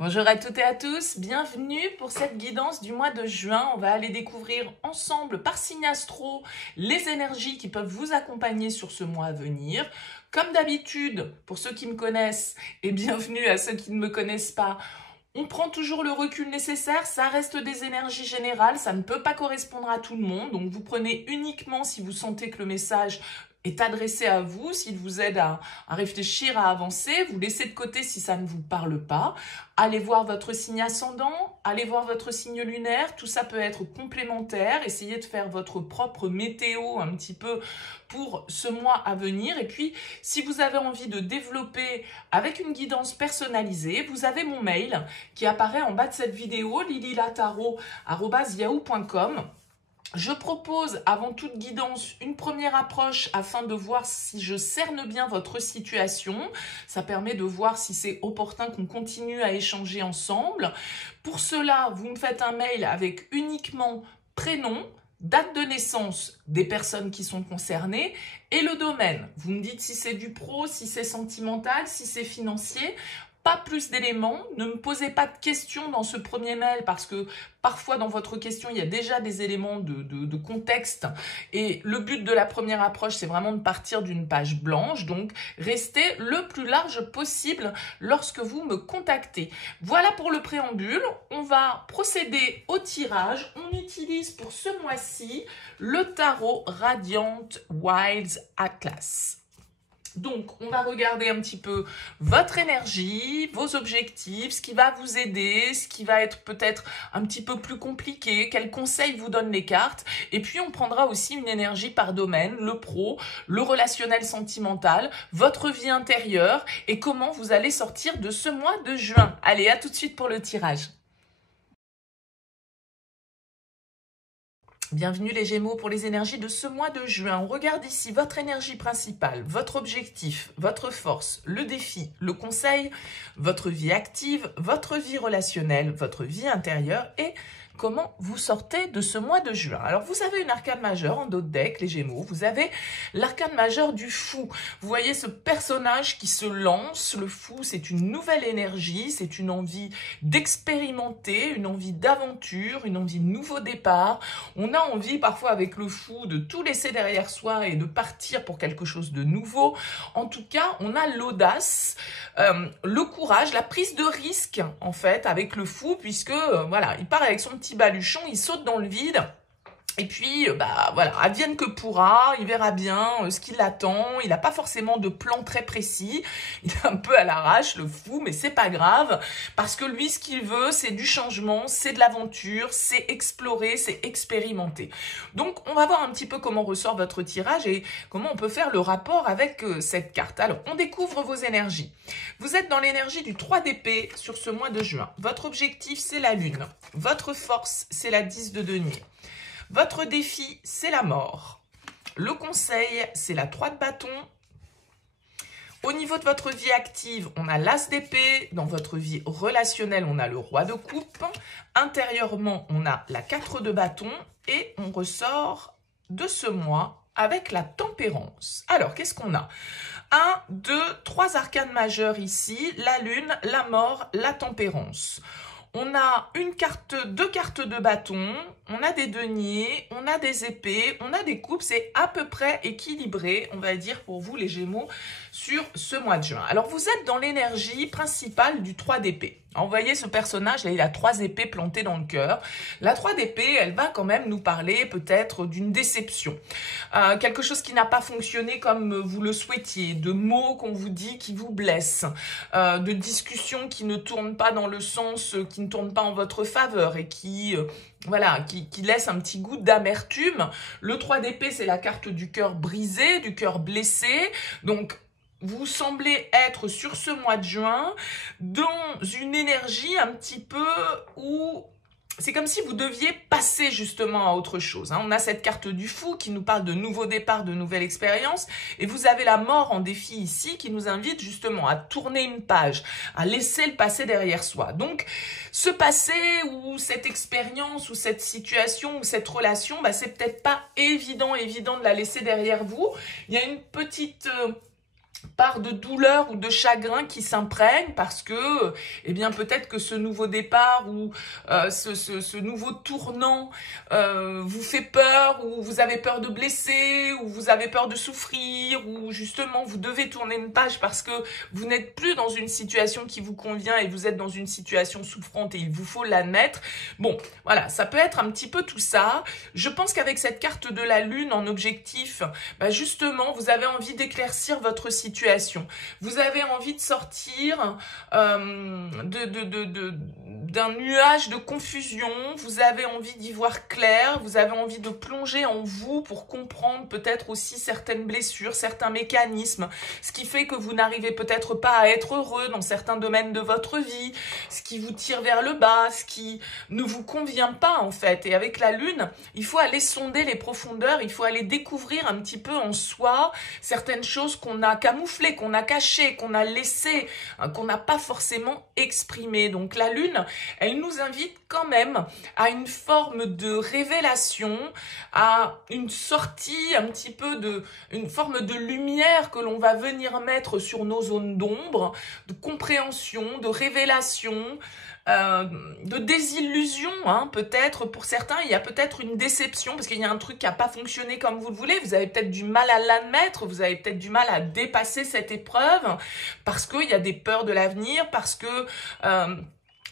Bonjour à toutes et à tous, bienvenue pour cette guidance du mois de juin. On va aller découvrir ensemble par signe astro les énergies qui peuvent vous accompagner sur ce mois à venir. Comme d'habitude, pour ceux qui me connaissent et bienvenue à ceux qui ne me connaissent pas, on prend toujours le recul nécessaire, ça reste des énergies générales, ça ne peut pas correspondre à tout le monde. Donc vous prenez uniquement si vous sentez que le message est adressé à vous, s'il vous aide à réfléchir, à avancer, vous laissez de côté si ça ne vous parle pas. Allez voir votre signe ascendant, allez voir votre signe lunaire, tout ça peut être complémentaire. Essayez de faire votre propre météo un petit peu pour ce mois à venir. Et puis, si vous avez envie de développer avec une guidance personnalisée, vous avez mon mail qui apparaît en bas de cette vidéo, lililataro@yahoo.com. Je propose avant toute guidance une première approche afin de voir si je cerne bien votre situation. Ça permet de voir si c'est opportun qu'on continue à échanger ensemble. Pour cela, vous me faites un mail avec uniquement prénom, date de naissance des personnes qui sont concernées et le domaine. Vous me dites si c'est du pro, si c'est sentimental, si c'est financier. Pas plus d'éléments, ne me posez pas de questions dans ce premier mail parce que parfois dans votre question, il y a déjà des éléments de contexte et le but de la première approche, c'est vraiment de partir d'une page blanche, donc restez le plus large possible lorsque vous me contactez. Voilà pour le préambule, on va procéder au tirage. On utilise pour ce mois-ci le tarot Radiant Wilds Atlas. Donc, on va regarder un petit peu votre énergie, vos objectifs, ce qui va vous aider, ce qui va être peut-être un petit peu plus compliqué, quels conseils vous donnent les cartes. Et puis, on prendra aussi une énergie par domaine, le pro, le relationnel sentimental, votre vie intérieure et comment vous allez sortir de ce mois de juin. Allez, à tout de suite pour le tirage. Bienvenue les Gémeaux pour les énergies de ce mois de juin. On regarde ici votre énergie principale, votre objectif, votre force, le défi, le conseil, votre vie active, votre vie relationnelle, votre vie intérieure et comment vous sortez de ce mois de juin. Alors vous avez une arcane majeure en dos de deck, les Gémeaux. Vous avez l'arcane majeure du fou. Vous voyez ce personnage qui se lance. Le fou, c'est une nouvelle énergie, c'est une envie d'expérimenter, une envie d'aventure, une envie de nouveau départ. On a envie parfois avec le fou de tout laisser derrière soi et de partir pour quelque chose de nouveau. En tout cas, on a l'audace, le courage, la prise de risque en fait avec le fou puisque voilà, il part avec son petit baluchon, il saute dans le vide. Et puis, voilà, advienne que pourra, il verra bien ce qui l'attend. Il n'a pas forcément de plan très précis. Il est un peu à l'arrache, le fou, mais c'est pas grave. Parce que lui, ce qu'il veut, c'est du changement, c'est de l'aventure, c'est explorer, c'est expérimenter. Donc, on va voir un petit peu comment ressort votre tirage et comment on peut faire le rapport avec cette carte. Alors, on découvre vos énergies. Vous êtes dans l'énergie du 3 d'épée sur ce mois de juin. Votre objectif, c'est la lune. Votre force, c'est la 10 de denier. Votre défi, c'est la mort. Le conseil, c'est la 3 de bâton. Au niveau de votre vie active, on a l'as d'épée. Dans votre vie relationnelle, on a le roi de coupe. Intérieurement, on a la 4 de bâton. Et on ressort de ce mois avec la tempérance. Alors, qu'est-ce qu'on a? 1, 2, 3 arcanes majeures ici. La lune, la mort, la tempérance. On a deux cartes de bâton, on a des deniers, on a des épées, on a des coupes. C'est à peu près équilibré, on va dire, pour vous les Gémeaux, sur ce mois de juin. Alors, vous êtes dans l'énergie principale du 3 d'épée. Vous voyez ce personnage, là, il a 3 épées plantées dans le cœur. La 3 d'épée, elle va quand même nous parler peut-être d'une déception. Quelque chose qui n'a pas fonctionné comme vous le souhaitiez, de mots qu'on vous dit qui vous blessent, de discussions qui ne tournent pas dans le sens, qui ne tournent pas en votre faveur et qui laissent un petit goût d'amertume. Le 3 d'épée, c'est la carte du cœur brisé, du cœur blessé. Donc, vous semblez être sur ce mois de juin dans une énergie un petit peu où c'est comme si vous deviez passer justement à autre chose. On a cette carte du fou qui nous parle de nouveaux départs, de nouvelles expériences. Et vous avez la mort en défi ici qui nous invite justement à tourner une page, à laisser le passé derrière soi. Donc, ce passé ou cette expérience ou cette situation ou cette relation, c'est peut-être pas évident de la laisser derrière vous. Il y a une petite part de douleur ou de chagrin qui s'imprègne parce que, eh bien, peut-être que ce nouveau départ ou ce nouveau tournant vous fait peur, ou vous avez peur de blesser, ou vous avez peur de souffrir, ou justement vous devez tourner une page parce que vous n'êtes plus dans une situation qui vous convient et vous êtes dans une situation souffrante et il vous faut l'admettre. Bon, voilà, ça peut être un petit peu tout ça. Je pense qu'avec cette carte de la lune en objectif, bah justement, vous avez envie d'éclaircir votre situation. Vous avez envie de sortir d'un nuage de confusion, vous avez envie d'y voir clair, vous avez envie de plonger en vous pour comprendre peut-être aussi certaines blessures, certains mécanismes, ce qui fait que vous n'arrivez peut-être pas à être heureux dans certains domaines de votre vie, ce qui vous tire vers le bas, ce qui ne vous convient pas en fait. Et avec la lune, il faut aller sonder les profondeurs, il faut aller découvrir un petit peu en soi certaines choses qu'on a camouflées, qu'on a caché, qu'on a laissé, qu'on n'a pas forcément exprimé. Donc la lune, elle nous invite quand même à une forme de révélation, à une sortie un petit peu une forme de lumière que l'on va venir mettre sur nos zones d'ombre, de compréhension, de révélation, de désillusion, hein, peut-être pour certains, il y a peut-être une déception parce qu'il y a un truc qui n'a pas fonctionné comme vous le voulez, vous avez peut-être du mal à l'admettre, vous avez peut-être du mal à dépasser cette épreuve parce qu'il y a des peurs de l'avenir, parce que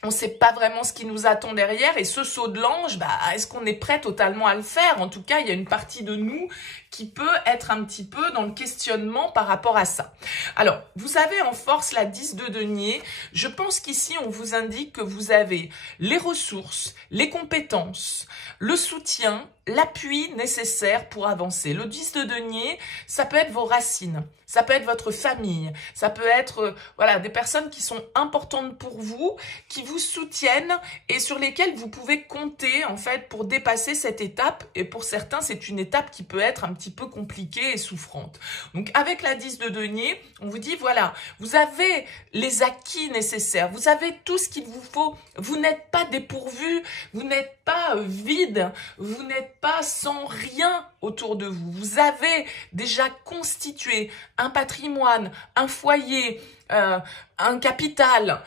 on ne sait pas vraiment ce qui nous attend derrière, et ce saut de l'ange, bah, est-ce qu'on est prêt totalement à le faire? En tout cas, il y a une partie de nous qui peut être un petit peu dans le questionnement par rapport à ça. Alors, vous avez en force la 10 de denier. Je pense qu'ici, on vous indique que vous avez les ressources, les compétences, le soutien, l'appui nécessaire pour avancer. Le 10 de denier, ça peut être vos racines, ça peut être votre famille, ça peut être voilà, des personnes qui sont importantes pour vous, qui vous soutiennent et sur lesquelles vous pouvez compter en fait pour dépasser cette étape. Et pour certains, c'est une étape qui peut être un petit peu compliquée et souffrante. Donc avec la 10 de denier, on vous dit voilà, vous avez les acquis nécessaires, vous avez tout ce qu'il vous faut, vous n'êtes pas dépourvu, vous n'êtes pas vide, vous n'êtes pas sans rien autour de vous. Vous avez déjà constitué un patrimoine, un foyer, un capital,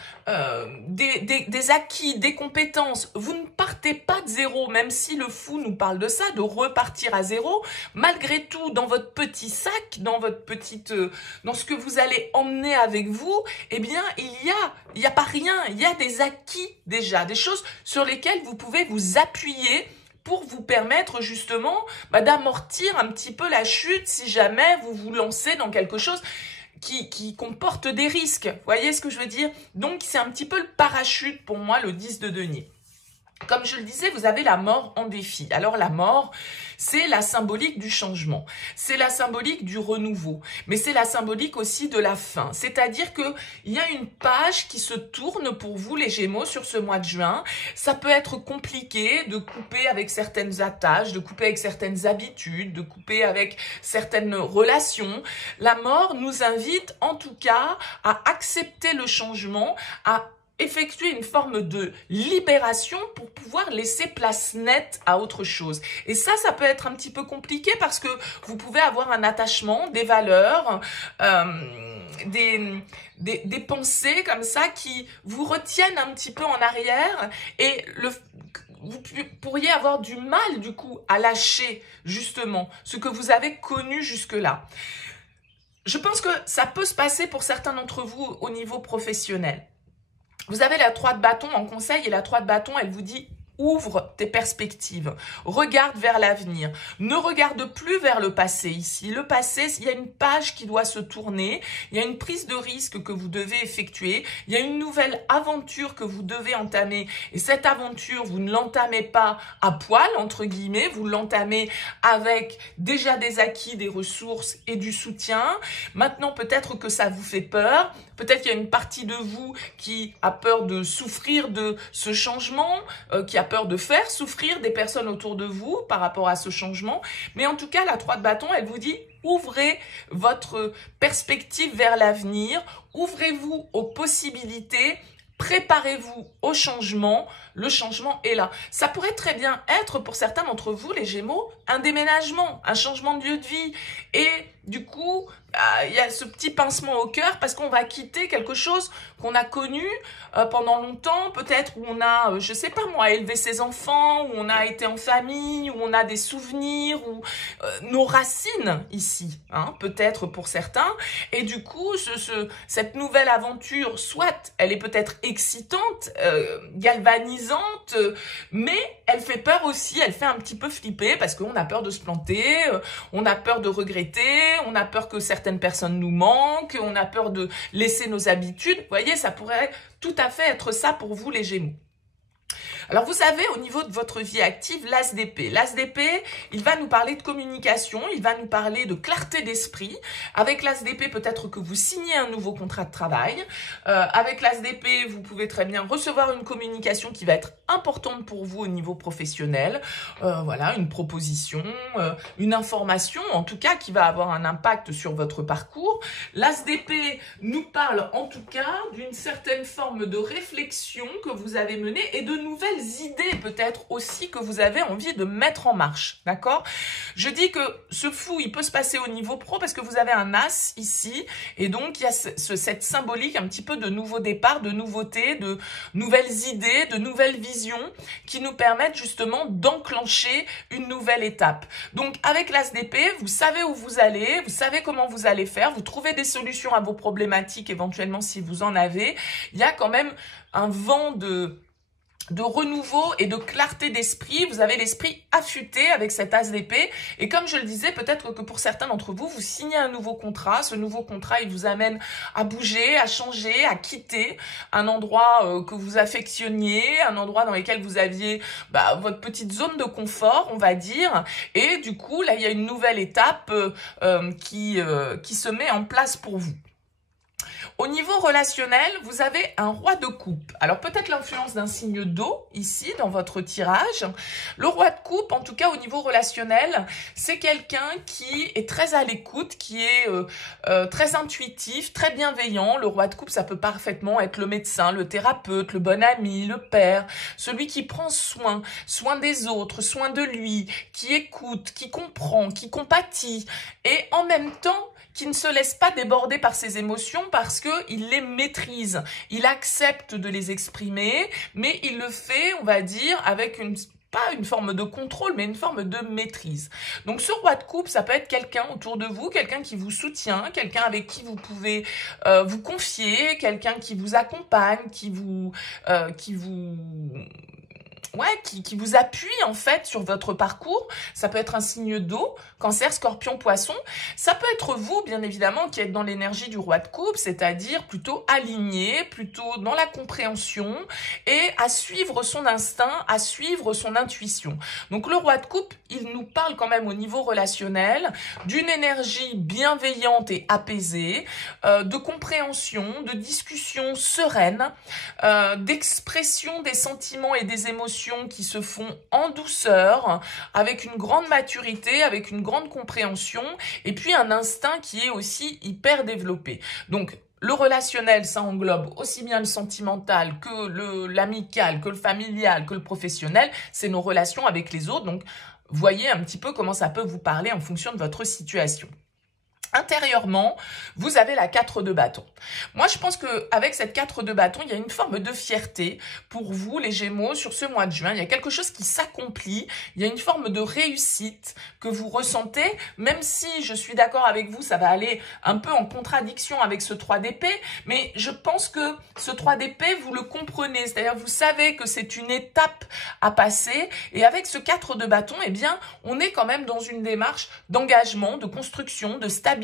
des acquis, des compétences. Vous ne partez pas de zéro, même si le fou nous parle de ça, de repartir à zéro. Malgré tout, dans votre petit sac, dans votre petite, dans ce que vous allez emmener avec vous, eh bien, il y a pas rien, il y a des acquis déjà, des choses sur lesquelles vous pouvez vous appuyer pour vous permettre justement d'amortir un petit peu la chute si jamais vous vous lancez dans quelque chose qui comporte des risques. Vous voyez ce que je veux dire? Donc, c'est un petit peu le parachute pour moi, le 10 de denier. Comme je le disais, vous avez la mort en défi. Alors la mort, c'est la symbolique du changement, c'est la symbolique du renouveau, mais c'est la symbolique aussi de la fin. C'est-à-dire qu'il y a une page qui se tourne pour vous les Gémeaux sur ce mois de juin. Ça peut être compliqué de couper avec certaines attaches, de couper avec certaines habitudes, de couper avec certaines relations. La mort nous invite en tout cas à accepter le changement, à effectuer une forme de libération pour pouvoir laisser place nette à autre chose. Et ça peut être un petit peu compliqué parce que vous pouvez avoir un attachement, des valeurs, des pensées comme ça qui vous retiennent un petit peu en arrière et vous pourriez avoir du mal du coup à lâcher justement ce que vous avez connu jusque-là. Je pense que ça peut se passer pour certains d'entre vous au niveau professionnel. Vous avez la 3 de bâton en conseil et la 3 de bâton, elle vous dit ouvre tes perspectives, regarde vers l'avenir, ne regarde plus vers le passé ici. Le passé, il y a une page qui doit se tourner, il y a une prise de risque que vous devez effectuer, il y a une nouvelle aventure que vous devez entamer et cette aventure, vous ne l'entamez pas à poil, entre guillemets, vous l'entamez avec déjà des acquis, des ressources et du soutien. Maintenant, peut-être que ça vous fait peur, peut-être qu'il y a une partie de vous qui a peur de souffrir de ce changement, qui a peur de faire souffrir des personnes autour de vous par rapport à ce changement. Mais en tout cas, la 3 de bâton, elle vous dit ouvrez votre perspective vers l'avenir, ouvrez-vous aux possibilités, préparez-vous au changement, le changement est là. Ça pourrait très bien être pour certains d'entre vous, les Gémeaux, un déménagement, un changement de lieu de vie. Et du coup, il y a ce petit pincement au cœur parce qu'on va quitter quelque chose qu'on a connu pendant longtemps, peut-être où on a, je sais pas moi, élevé ses enfants, où on a été en famille, où on a des souvenirs, où nos racines ici, hein, peut-être pour certains. Et du coup, cette nouvelle aventure, soit elle est peut-être excitante, galvanisante, mais elle fait peur aussi, elle fait un petit peu flipper parce qu'on a peur de se planter, on a peur de regretter, on a peur que certaines personnes nous manquent, on a peur de laisser nos habitudes. Vous voyez, ça pourrait tout à fait être ça pour vous les Gémeaux. Alors, vous savez, au niveau de votre vie active, l'as d'épée. L'as d'épée, il va nous parler de communication, il va nous parler de clarté d'esprit. Avec l'as d'épée, peut-être que vous signez un nouveau contrat de travail. Avec l'as d'épée, vous pouvez très bien recevoir une communication qui va être importante pour vous au niveau professionnel. Voilà, une proposition, une information, en tout cas, qui va avoir un impact sur votre parcours. L'as d'épée nous parle, en tout cas, d'une certaine forme de réflexion que vous avez menée et de nouvelles idées peut-être aussi que vous avez envie de mettre en marche, d'accord? Je dis que ce flou, il peut se passer au niveau pro parce que vous avez un as ici et donc il y a cette symbolique un petit peu de nouveau départ, de nouveauté, de nouvelles idées, de nouvelles visions qui nous permettent justement d'enclencher une nouvelle étape. Donc avec l'as d'épée, vous savez où vous allez, vous savez comment vous allez faire, vous trouvez des solutions à vos problématiques éventuellement si vous en avez. Il y a quand même un vent de renouveau et de clarté d'esprit. Vous avez l'esprit affûté avec cet as d'épée. Et comme je le disais, peut-être que pour certains d'entre vous, vous signez un nouveau contrat. Ce nouveau contrat, il vous amène à bouger, à changer, à quitter un endroit que vous affectionniez, un endroit dans lequel vous aviez votre petite zone de confort, on va dire. Et du coup, là, il y a une nouvelle étape qui se met en place pour vous. Au niveau relationnel, vous avez un roi de coupe. Alors peut-être l'influence d'un signe d'eau ici dans votre tirage. Le roi de coupe, en tout cas au niveau relationnel, c'est quelqu'un qui est très à l'écoute, qui est très intuitif, très bienveillant. Le roi de coupe, ça peut parfaitement être le médecin, le thérapeute, le bon ami, le père, celui qui prend soin des autres, soin de lui, qui écoute, qui comprend, qui compatit et en même temps qui ne se laisse pas déborder par ses émotions parce qu'il les maîtrise. Il accepte de les exprimer, mais il le fait, on va dire, avec pas une forme de contrôle, mais une forme de maîtrise. Donc ce roi de coupe, ça peut être quelqu'un autour de vous, quelqu'un qui vous soutient, quelqu'un avec qui vous pouvez vous confier, quelqu'un qui vous accompagne, qui vous appuie en fait sur votre parcours. Ça peut être un signe d'eau, Cancer, Scorpion, Poisson. Ça peut être vous, bien évidemment, qui êtes dans l'énergie du roi de coupe, c'est-à-dire plutôt aligné, plutôt dans la compréhension et à suivre son instinct, à suivre son intuition. Donc le roi de coupe, il nous parle quand même au niveau relationnel d'une énergie bienveillante et apaisée, de compréhension, de discussion sereine, d'expression des sentiments et des émotions qui se font en douceur, avec une grande maturité, avec une grande compréhension, et puis un instinct qui est aussi hyper développé. Donc, le relationnel, ça englobe aussi bien le sentimental que l'amical, que le familial, que le professionnel. C'est nos relations avec les autres. Donc, voyez un petit peu comment ça peut vous parler en fonction de votre situation. Intérieurement, vous avez la 4 de bâton. Moi, je pense qu'avec cette 4 de bâton, il y a une forme de fierté pour vous, les Gémeaux, sur ce mois de juin. Il y a quelque chose qui s'accomplit. Il y a une forme de réussite que vous ressentez, même si je suis d'accord avec vous, ça va aller un peu en contradiction avec ce 3 d'épée, mais je pense que ce 3 d'épée, vous le comprenez. C'est-à-dire, vous savez que c'est une étape à passer. Et avec ce 4 de bâton, eh bien, on est quand même dans une démarche d'engagement, de construction, de stabilité.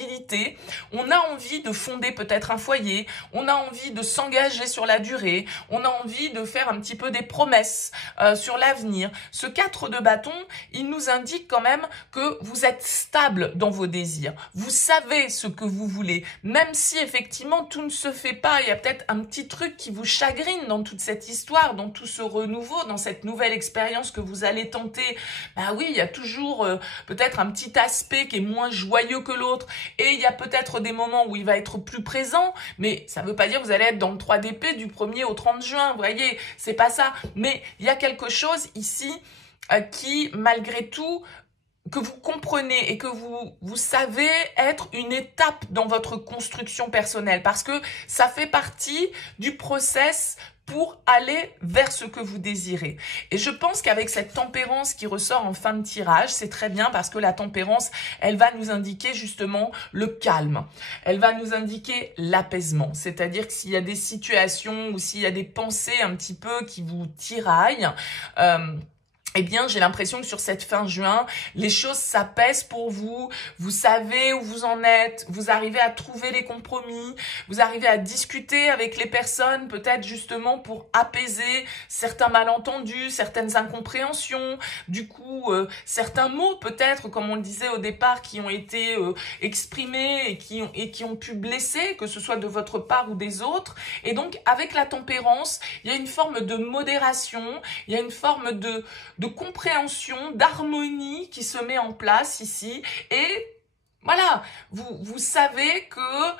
On a envie de fonder peut-être un foyer, on a envie de s'engager sur la durée, on a envie de faire un petit peu des promesses sur l'avenir. Ce 4 de bâton, il nous indique quand même que vous êtes stable dans vos désirs. Vous savez ce que vous voulez, même si effectivement tout ne se fait pas. Il y a peut-être un petit truc qui vous chagrine dans toute cette histoire, dans tout ce renouveau, dans cette nouvelle expérience que vous allez tenter. Ben oui, il y a toujours peut-être un petit aspect qui est moins joyeux que l'autre. Et il y a peut-être des moments où il va être plus présent, mais ça ne veut pas dire que vous allez être dans le 3 d'épée du 1er au 30 juin, vous voyez, c'est pas ça. Mais il y a quelque chose ici qui, malgré tout, que vous comprenez et que vous savez être une étape dans votre construction personnelle, parce que ça fait partie du process pour aller vers ce que vous désirez. Et je pense qu'avec cette tempérance qui ressort en fin de tirage, c'est très bien parce que la tempérance, elle va nous indiquer justement le calme. Elle va nous indiquer l'apaisement. C'est-à-dire que s'il y a des situations ou s'il y a des pensées un petit peu qui vous tiraillent, eh bien, j'ai l'impression que sur cette fin juin, les choses s'apaisent pour vous. Vous savez où vous en êtes. Vous arrivez à trouver les compromis. Vous arrivez à discuter avec les personnes, peut-être justement pour apaiser certains malentendus, certaines incompréhensions. Du coup, certains mots, peut-être, comme on le disait au départ, qui ont été exprimés et qui ont pu blesser, que ce soit de votre part ou des autres. Et donc, avec la tempérance, il y a une forme de modération, il y a une forme de compréhension, d'harmonie qui se met en place ici. Et voilà, vous savez que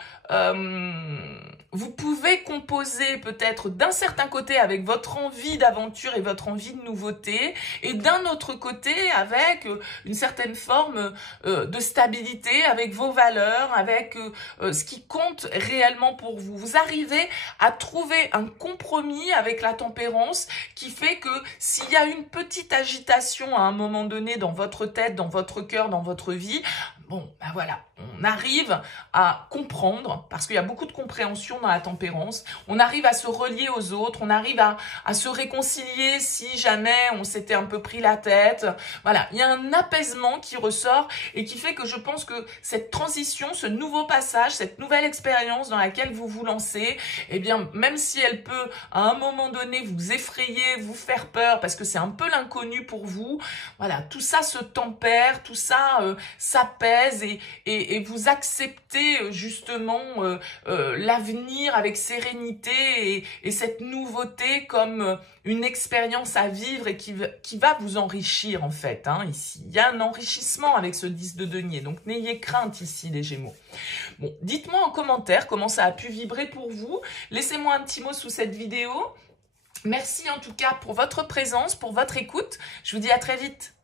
vous pouvez composer peut-être d'un certain côté avec votre envie d'aventure et votre envie de nouveauté, et d'un autre côté avec une certaine forme de stabilité, avec vos valeurs, avec ce qui compte réellement pour vous. Vous arrivez à trouver un compromis avec la tempérance qui fait que s'il y a une petite agitation à un moment donné dans votre tête, dans votre cœur, dans votre vie, bon, ben voilà, on arrive à comprendre, parce qu'il y a beaucoup de compréhension dans la tempérance, on arrive à se relier aux autres, on arrive à se réconcilier si jamais on s'était un peu pris la tête. Voilà, il y a un apaisement qui ressort et qui fait que je pense que cette transition, ce nouveau passage, cette nouvelle expérience dans laquelle vous vous lancez, eh bien, même si elle peut à un moment donné vous effrayer, vous faire peur, parce que c'est un peu l'inconnu pour vous, voilà, tout ça se tempère, tout ça s'apaise et vous acceptez justement l'avenir avec sérénité et cette nouveauté comme une expérience à vivre et qui va vous enrichir en fait. Hein, ici, il y a un enrichissement avec ce 10 de denier, donc n'ayez crainte ici les Gémeaux. Bon, dites-moi en commentaire comment ça a pu vibrer pour vous. Laissez-moi un petit mot sous cette vidéo. Merci en tout cas pour votre présence, pour votre écoute. Je vous dis à très vite.